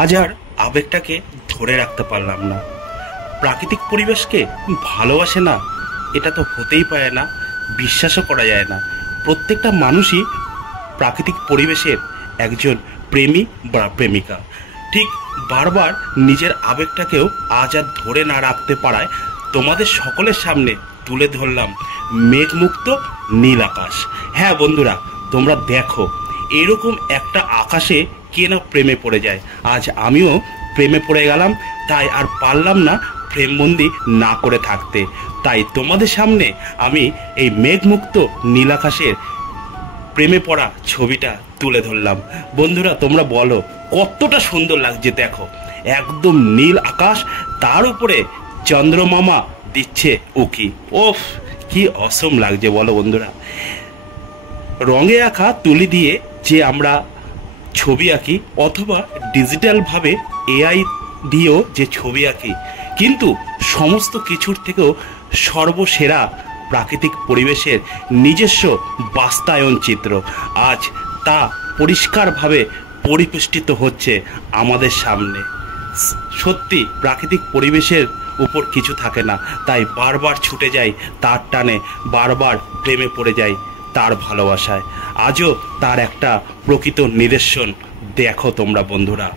আজ আর আবেগটাকে ধরে রাখতে পারলাম না। প্রাকৃতিক পরিবেশকে ভালোবাসে না, এটা তো হতেই পারে না, বিশ্বাসও করা যায় না। প্রত্যেকটা মানুষই প্রাকৃতিক পরিবেশের একজন প্রেমী বা প্রেমিকা। ঠিক বারবার নিজের আবেগটাকেও আজ আর ধরে না রাখতে পারায় তোমাদের সকলের সামনে তুলে ধরলাম মেঘমুক্ত নীল আকাশ। হ্যাঁ বন্ধুরা, তোমরা দেখো, এরকম একটা আকাশে কে না প্রেমে পড়ে যায়। আজ আমিও প্রেমে পড়ে গেলাম, তাই আর পারলাম না প্রেমবন্দি না করে থাকতে। তাই তোমাদের সামনে আমি এই মেঘমুক্ত নীল আকাশের প্রেমে পড়া ছবিটা তুলে ধরলাম। বন্ধুরা তোমরা বলো কতটা সুন্দর লাগছে, দেখো একদম নীল আকাশ, তার উপরে চন্দ্রমামা দিচ্ছে উকি। ওফ, কি অসম লাগছে বলো বন্ধুরা। রঙে আঁকা তুলি দিয়ে যে আমরা ছবি আঁকি অথবা ডিজিটালভাবে এআই দিয়েও যে ছবি আঁকি, কিন্তু সমস্ত কিছুর থেকেও সর্বসেরা প্রাকৃতিক পরিবেশের নিজস্ব বাস্তবায়ন চিত্র আজ তা পরিষ্কারভাবে পরিপুষ্টিত হচ্ছে আমাদের সামনে। সত্যি প্রাকৃতিক পরিবেশের উপর কিছু থাকে না, তাই বারবার ছুটে যাই তার টানে, বারবার প্রেমে পড়ে যাই তার ভালোবাসায়। আজও তার একটা প্রকৃত নিদর্শন দেখো তোমরা বন্ধুরা।